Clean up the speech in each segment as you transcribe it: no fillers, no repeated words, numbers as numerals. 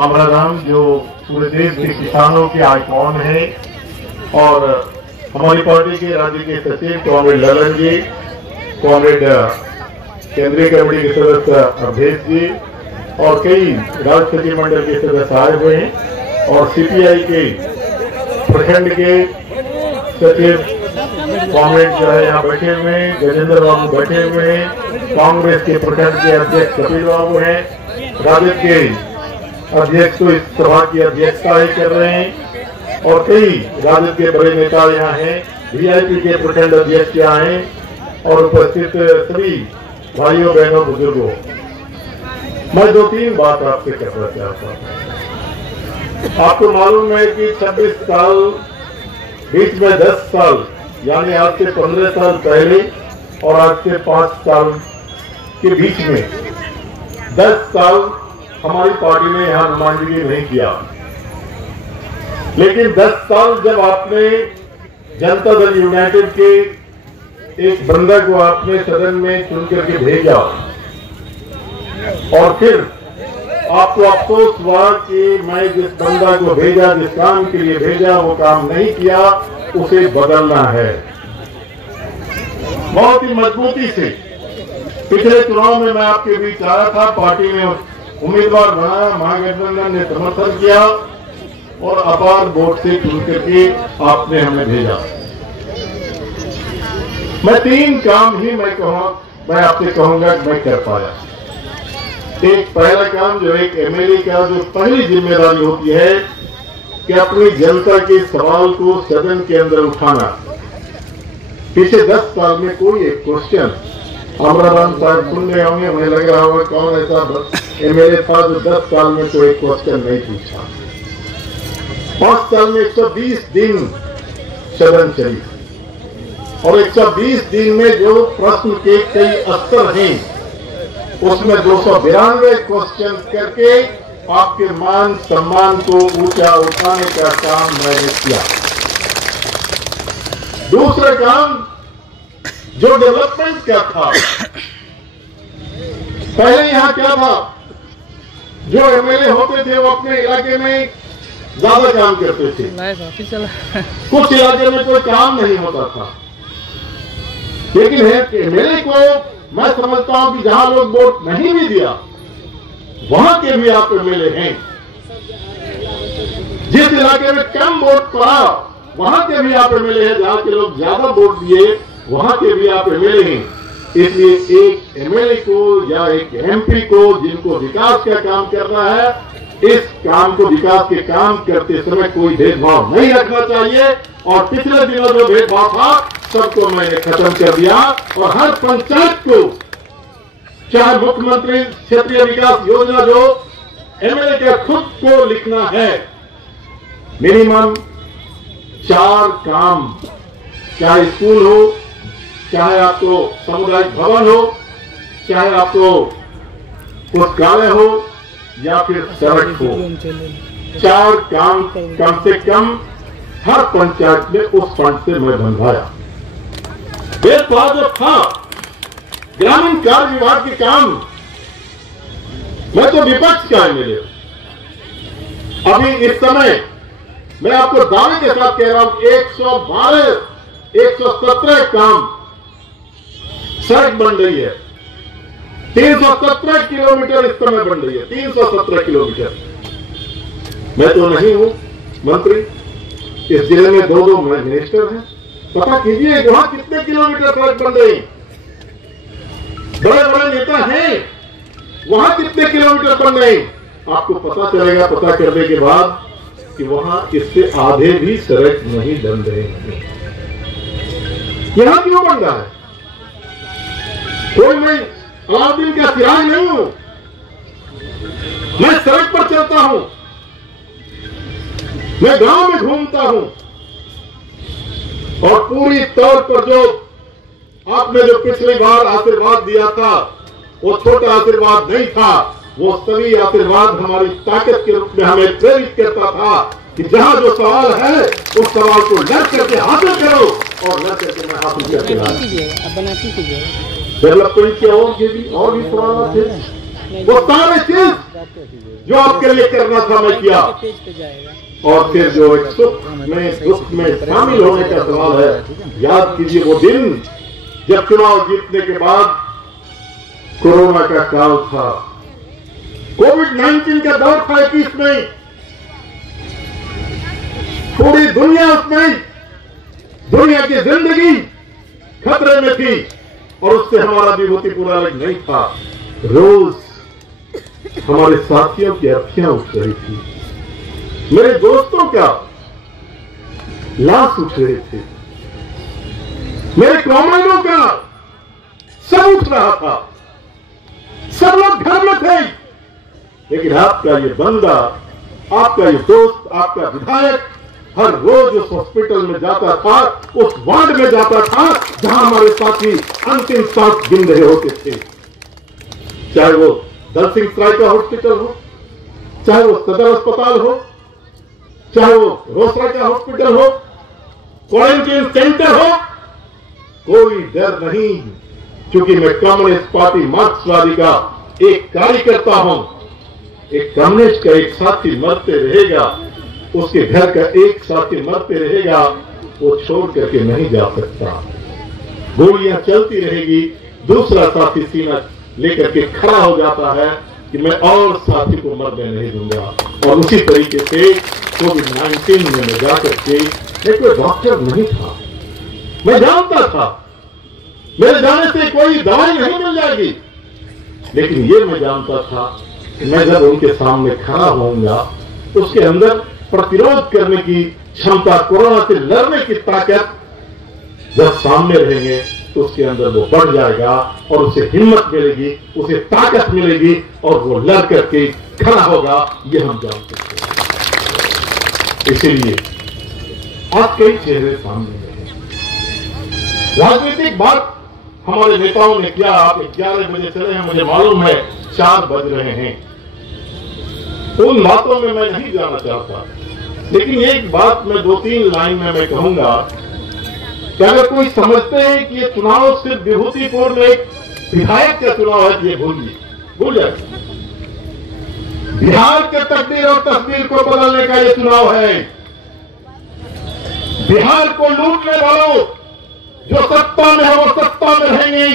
आमराराम जो पूरे देश के किसानों के आइकॉन हैं और हमारी पार्टी के राज्य के सचिव कॉमरेड ललन जी, कॉमरेड केंद्रीय कमेटी के सदस्य अवधेश जी और कई राज्य सचिव मंडल के सदस्य आए हुए हैं और सीपीआई के प्रखंड के सचिव कॉमरेड जो है यहाँ बैठे हुए हैं, गजेंद्र बाबू बैठे हुए हैं, कांग्रेस के प्रखंड के अध्यक्ष कपिल बाबू हैं, राजद के अध्यक्ष तो इस सभा की अध्यक्षता ही कर रहे हैं और कई राजद के बड़े नेता यहाँ हैं, वीआईपी के प्रखंड अध्यक्ष यहाँ हैं और उपस्थित सभी भाइयों बहनों बुजुर्गों, मैं 2-3 बात आपसे कहना चाहता हूँ। आपको मालूम है कि 26 साल बीच में 10 साल यानी आज से 15 साल पहले और आज से 5 साल के बीच में 10 साल हमारी पार्टी ने यहाँ नुमाइंदगी नहीं किया, लेकिन 10 साल जब आपने जनता दल यूनाइटेड के एक बंदा को आपने सदन में चुन करके भेजा और फिर आपको अफसोस हुआ कि मैं जिस बंदा को भेजा, जिस काम के लिए भेजा, वो काम नहीं किया, उसे बदलना है। बहुत ही मजबूती से पिछले चुनाव में मैं आपके बीच आया था, पार्टी ने उम्मीदवार बनाया, महागठबंधन ने समर्थन किया और अपार वोट से चुन करके आपने हमें भेजा। मैं 3 काम ही मैं आपसे कहूंगा कि मैं कर पाया। एक पहला काम जो एक एमएलए का जो पहली जिम्मेदारी होती है कि अपनी जनता के सवाल को सदन के अंदर उठाना। पिछले 10 साल में कोई एक क्वेश्चन आमराराम साहब सुनने होंगे, मुझे लग रहा होगा कौन ऐसा एमएलए था जो 10 साल में कोई क्वेश्चन नहीं पूछा। 5 साल में 120 दिन सदन चली और 120 दिन में जो प्रश्न के कई स्तर हैं उसमें 292 क्वेश्चन करके आपके मान सम्मान को ऊंचा उठाने का काम मैंने किया। दूसरा काम जो डेवलपमेंट का था, पहले यहां क्या था, जो एमएलए होते थे वो अपने इलाके में ज्यादा काम करते थे, कुछ इलाके में कोई काम नहीं होता था। लेकिन एमएलए को मैं समझता हूं कि जहां लोग वोट नहीं भी दिया वहां के भी आप एमएलए हैं। जिस इलाके में कम वोट पड़ा वहां के भी आप एमएलए हैं, जहां के लोग ज्यादा वोट दिए वहां के भी आप एमएलए हैं। इसलिए एक एमएलए को या एक एमपी को जिनको विकास का काम करना है, इस काम को विकास के काम करते समय कोई भेदभाव नहीं रखना चाहिए और पिछले दिनों जो भेदभाव था सबको मैंने खत्म कर दिया और हर पंचायत को, चाहे मुख्यमंत्री क्षेत्रीय विकास योजना जो एमएलए के खुद को लिखना है, मिनिमम 4 काम, चाहे स्कूल हो, चाहे आपको सामुदायिक भवन हो, चाहे आपको पुस्तकालय हो या फिर सड़क हो, 4 काम कम से कम हर पंचायत में उस फंड से मैं बनवाया। भेदभाव जो था ग्रामीण कार्य विभाग के काम, मैं तो विपक्ष का एमएलए। अभी इस समय मैं आपको दावे के साथ कह रहा हूं 117 काम सड़क बन रही है, 317 किलोमीटर इस समय बन रही है, 317 किलोमीटर। मैं तो नहीं हूं मंत्री, इस जिले में 2 मिनिस्टर हैं, पता कीजिए वहां कितने किलोमीटर सड़क बन रही, बड़े बड़े नेता हैं वहां कितने किलोमीटर बन रहे, आपको पता चलेगा पता करने के बाद कि वहां इससे आधे भी सड़क नहीं बन रहे हैं। यहां क्यों बन रहा है? कोई मैं अलाउद्दीन का सिराज नहीं हूं, मैं सड़क पर चलता हूं, मैं गांव में घूमता हूं और पूरी तौर पर जो आपने जो पिछली बार आशीर्वाद दिया था वो छोटा आशीर्वाद नहीं था, वो सभी आशीर्वाद हमारी ताकत के रूप में हमें प्रेरित करता था कि जहां जो सवाल है उस सवाल को लड़ करके हासिल करो और लड़ करके मैं हासिल करके डेवलपमेंट के और भी सवाल थे, वो सारे चीज जो आपके लिए करना था मैं किया। और फिर जो एक सुख में दुख में शामिल होने का सवाल है, याद कीजिए वो दिन जब चुनाव जीतने के बाद कोरोना का काल था, कोविड-19 का दौर था 21 में, पूरी दुनिया उसमें, दुनिया की जिंदगी खतरे में थी और उससे हमारा विभूतिपुर अलग नहीं था। रोज हमारे साथियों की अर्थियां उठ रही थी, मेरे दोस्तों का लाश उठ रहे थे, मेरे कॉमरेडों का सब उठ रहा था, सब लोग घर में थे। लेकिन आपका ये बंदा, आपका ये दोस्त, आपका विधायक हर रोज उस हॉस्पिटल में जाता था, उस वार्ड में जाता था जहां हमारे साथी अंतिम सांस गिन रहे होते थे। चाहे वो दल सिंह सराय का हॉस्पिटल हो, चाहे वो सदर अस्पताल हो, चाहे वो रोसड़ा का हॉस्पिटल हो, क्वारंटीन सेंटर हो, कोई डर नहीं, क्योंकि मैं कम्युनिस्ट पार्टी मार्क्सवादी का एक कार्यकर्ता हूं। एक कम्युनिस्ट का एक साथी मरते रहेगा, उसके घर का एक साथी मरते रहेगा, वो छोड़ करके नहीं जा सकता। गोलियां चलती रहेगी, दूसरा साथी सीना लेकर के खड़ा हो जाता है कि मैं और साथी को मरने नहीं दूंगा। और उसी तरीके से कोविड-19 में मैं जाकर के, मैं कोई डॉक्टर नहीं था, मैं जानता था मेरे जाने से कोई दवाई नहीं मिल जाएगी, लेकिन ये मैं जानता था कि मैं जब उनके सामने खड़ा होऊंगा, उसके अंदर प्रतिरोध करने की क्षमता, कोरोना से लड़ने की ताकत जब सामने रहेंगे तो उसके अंदर वो बढ़ जाएगा और उसे हिम्मत मिलेगी, उसे ताकत मिलेगी और वो लड़ करके खड़ा होगा, ये हम जानते हैं। इसीलिए आज कई चेहरे सामने हैं। राजनीतिक बात हमारे नेताओं ने किया, आप 11 बजे चले हैं, मुझे मालूम है 4 बज रहे हैं, उन बातों में मैं नहीं जाना चाहता, लेकिन एक बात मैं 2-3 लाइन में मैं कहूंगा कि अगर कोई समझते हैं कि ये चुनाव सिर्फ विभूतिपुर में एक विधायक का चुनाव है, ये भूल जाए। बिहार के तकदीर और तस्वीर को बदलने का ये चुनाव है। बिहार को लूटने वालों जो सत्ता में है वो सत्ता में रहेंगे।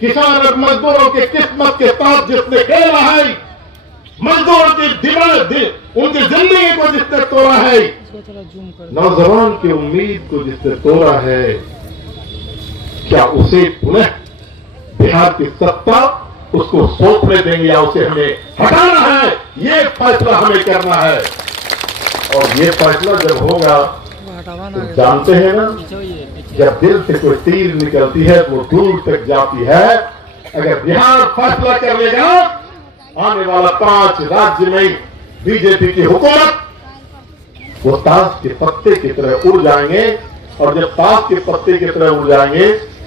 किसान और मजदूरों की किस्मत के साथ जिसने खेला है, मजदूरों की दिमाग, उनकी जिंदगी को जिसने तोड़ा है, नौजवान की उम्मीद को जिसने तोड़ा है, क्या उसे पुनः बिहार की सत्ता उसको सौंपने देंगे या उसे हमें हटाना है? ये फैसला हमें करना है। और ये फैसला जब होगा तो जानते हैं ना, जब दिल से कोई तीर निकलती है वो दूर तक जाती है। अगर बिहार फैसला कर लेगा, आने वाला 5 राज्य में बीजेपी की हुकूमत वो ताश के पत्ते की तरह उड़ जाएंगे। और जब ताश के पत्ते की तरह उड़ जाएंगे,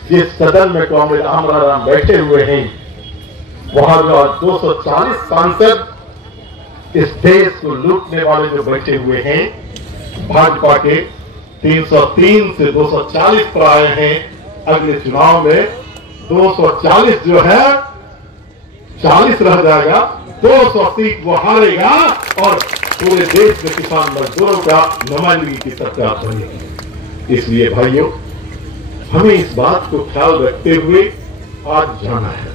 जिस सदन में कॉमरेड आमराराम बैठे हुए हैं, वहां जो 240 सांसद इस देश को लूटने वाले जो बैठे हुए हैं, भाजपा के 303 से 240 पर आए हैं। अगले चुनाव में 240 जो है 40 रह जाएगा, 200 सीट वो हारेगा और पूरे देश में किसान मजदूरों का नुमाइंदगी की सरकार बनेगी। इसलिए भाइयों, हमें इस बात को ख्याल रखते हुए आज जाना है।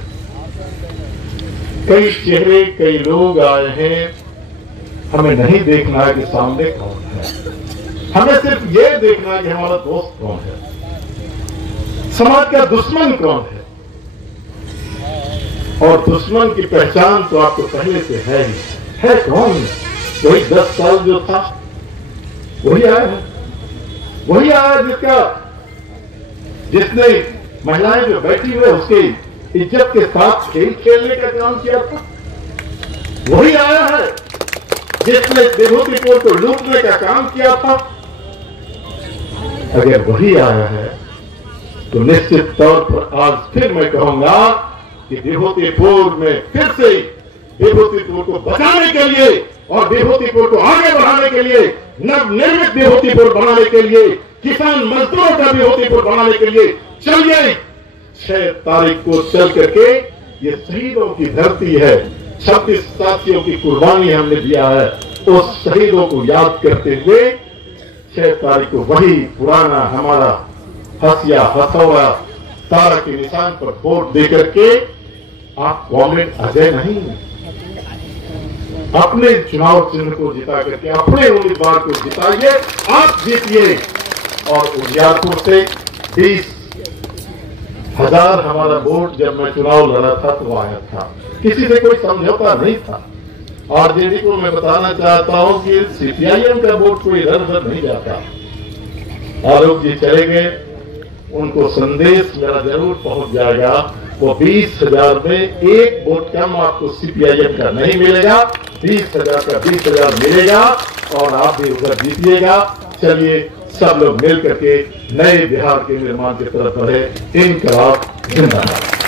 कई चेहरे, कई लोग आए हैं, हमें नहीं देखना है कि सामने कौन है, हमें सिर्फ ये देखना है कि हमारा दोस्त कौन है, समाज का दुश्मन कौन है। और दुश्मन की पहचान तो आपको पहले से है ही। है कौन? वही 10 साल जो था वही आया है, वही आया जिसने महिलाएं जो बैठी हुए उसके इज्जत के साथ खेल खेलने का काम किया था। वही आया है जिसने विभूतिपुर को लूटने का काम किया था। अगर वही आया है तो निश्चित तौर पर आज फिर मैं कहूंगा कि विभूतिपुर में फिर से विभूतिपुर को बचाने के लिए और विभूतिपुर को आगे बढ़ाने के लिए, नवनिर्मित विभूतिपुर बनाने के लिए, किसान मजदूरों का विभूतिपुर बनाने के लिए चलिए 6 तारीख को चल करके, ये शहीदों की धरती है, 36 साथियों की कुर्बानी हमने दिया है, उस शहीदों को याद करते हुए 6 तारीख को वही पुराना हमारा हसिया हथौड़ा तारा के निशान पर वोट देकर के आप कॉमरेड अजय नहीं, अपने चुनाव चिन्ह को जिता करके अपने उम्मीदवार को जिताइए, आप जीतिए। और उजियारपुर से 20,000 हमारा वोट जब मैं चुनाव लड़ा था तो आया था, किसी से कोई समझौता नहीं था। आरजेडी को मैं बताना चाहता हूं कि सीपीआईएम का वोट कोई इधर उधर नहीं जाता। आलोक जी चले गए, उनको संदेश मेरा जरूर पहुंच जाएगा, वो 20,000 में एक वोट कम आपको सीपीआईएम का नहीं मिलेगा, 20,000 का 20,000 मिलेगा और आप भी उधर जीतिएगा। चलिए सब लोग मिल करके नए बिहार के निर्माण की तरफ बढ़े। इनकलाब जिंदाबाद।